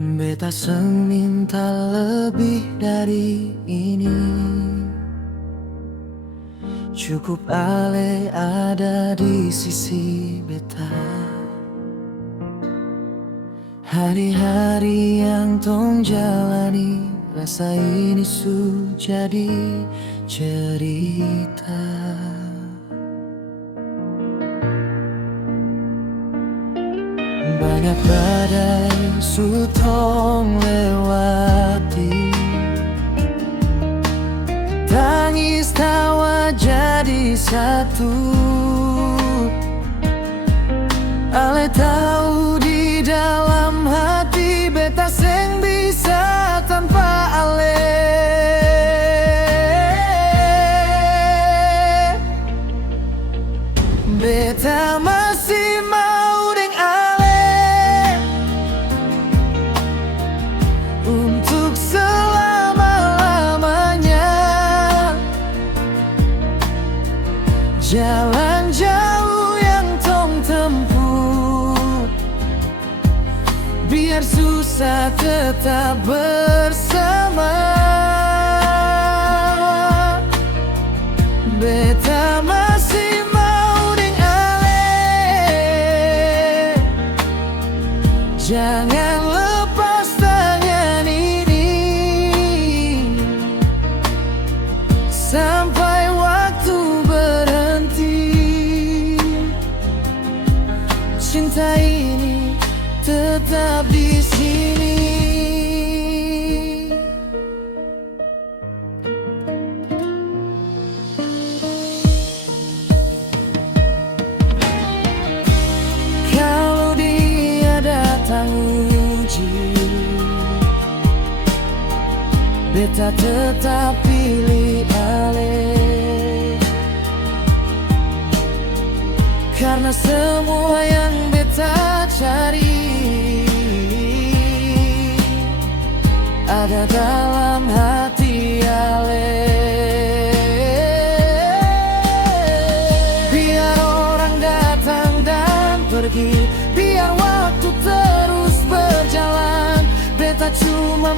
Beta minta lebih dari ini. Cukup Ale ada di sisi beta. Hari-hari yang tong jalani, rasa ini su jadi cerita. Banyak badai su tong lewati, tangis tawa jadi satu. Ale tahu di dalam hati beta seng bisa tanpa Ale. Beta masih mau deng Ale untuk selama-lamanya. Jalan jauh yang tong tempuh, biar susah tetap bersama. Beta masih mau deng Ale, jangan lepas tangan ini sampai waktu berhenti. Cinta ini tetap di sini. Kalau dia datang uji, beta tetap pilih Ale. Karena semua yang beta cari ada dalam hati Ale. Biar orang datang dan pergi, biar waktu terus berjalan, beta cuma